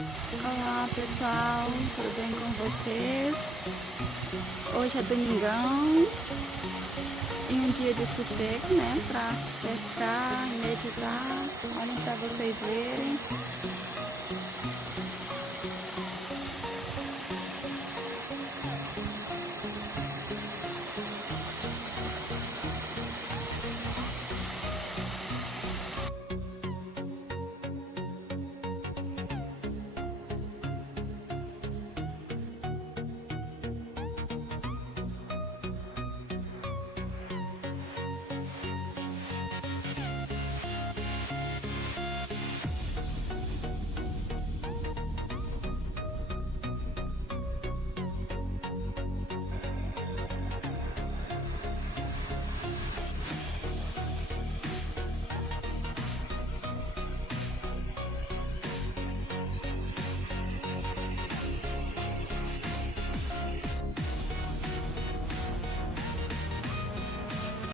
Olá pessoal, tudo bem com vocês? Hoje é domingão e um dia de sossego, né? Pra pescar, meditar. Olhem pra vocês verem.